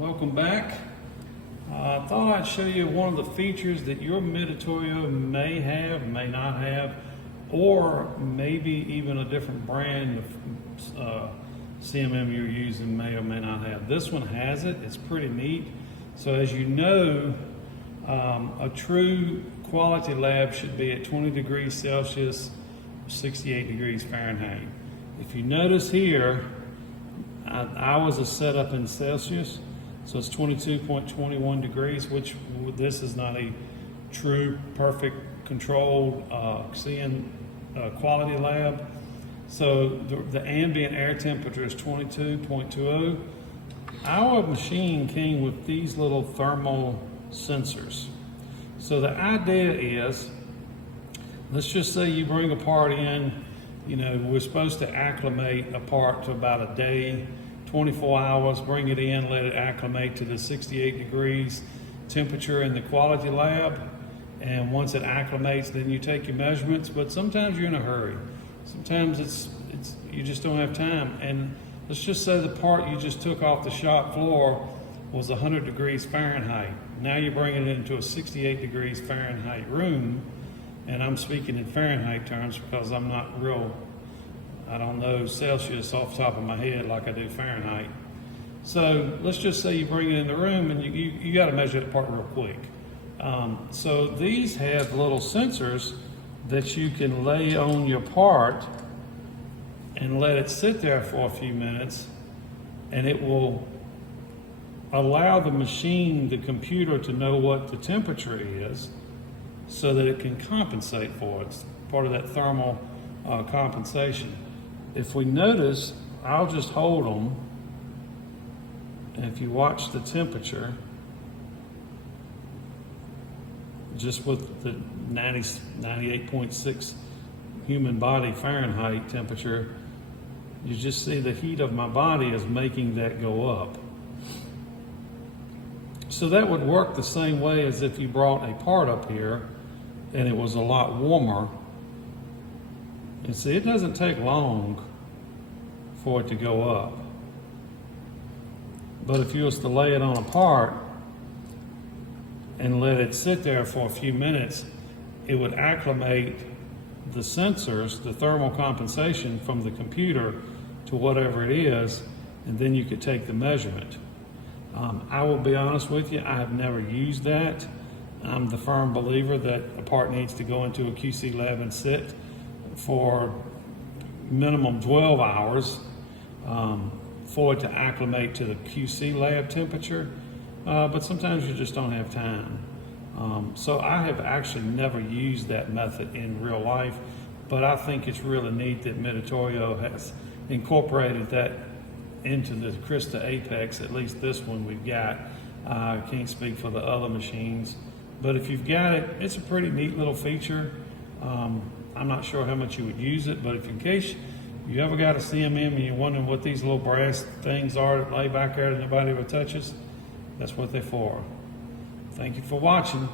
Welcome back. I thought I'd show you one of the features that your Meditorio may have, may not have, or maybe even a different brand of CMM you're using may or may not have. This one has it. It's pretty neat. So as you know, a true quality lab should be at 20 degrees Celsius, 68 degrees Fahrenheit. If you notice here, ours is set up in Celsius, so it's 22.21 degrees, which this is not a true, perfect, controlled quality lab. So the ambient air temperature is 22.20. Our machine came with these little thermal sensors. So the idea is, let's just say you bring a part in, you know, we're supposed to acclimate a part to about a day, 24 hours, bring it in, let it acclimate to the 68 degrees temperature in the quality lab. And once it acclimates, then you take your measurements. But sometimes you're in a hurry. Sometimes it's you just don't have time. And let's just say the part you just took off the shop floor was 100 degrees Fahrenheit. Now you're bringing it into a 68 degrees Fahrenheit room. And I'm speaking in Fahrenheit terms because I'm not real, I don't know Celsius off the top of my head like I do Fahrenheit. So let's just say you bring it in the room and you got to measure that part real quick. So these have little sensors that you can lay on your part and let it sit there for a few minutes, and it will allow the machine, the computer, to know what the temperature is so that it can compensate for it. It's part of that thermal compensation. If we notice, I'll just hold them, and if you watch the temperature, just with the 98.6 human body Fahrenheit temperature, you just see the heat of my body is making that go up. So that would work the same way as if you brought a part up here and it was a lot warmer. And see, it doesn't take long for it to go up. But if you was to lay it on a part and let it sit there for a few minutes, it would acclimate the sensors, the thermal compensation from the computer to whatever it is, and then you could take the measurement. I will be honest with you, I have never used that. I'm the firm believer that a part needs to go into a QC lab and sit for minimum 12 hours for it to acclimate to the QC lab temperature. But sometimes you just don't have time. So I have actually never used that method in real life, but I think it's really neat that Meditorio has incorporated that into the Krista Apex, at least this one we've got. I can't speak for the other machines, but if you've got it, it's a pretty neat little feature. I'm not sure how much you would use it, but if in case you ever got a CMM and you're wondering what these little brass things are that lay back there that nobody ever touches, that's what they're for. Thank you for watching.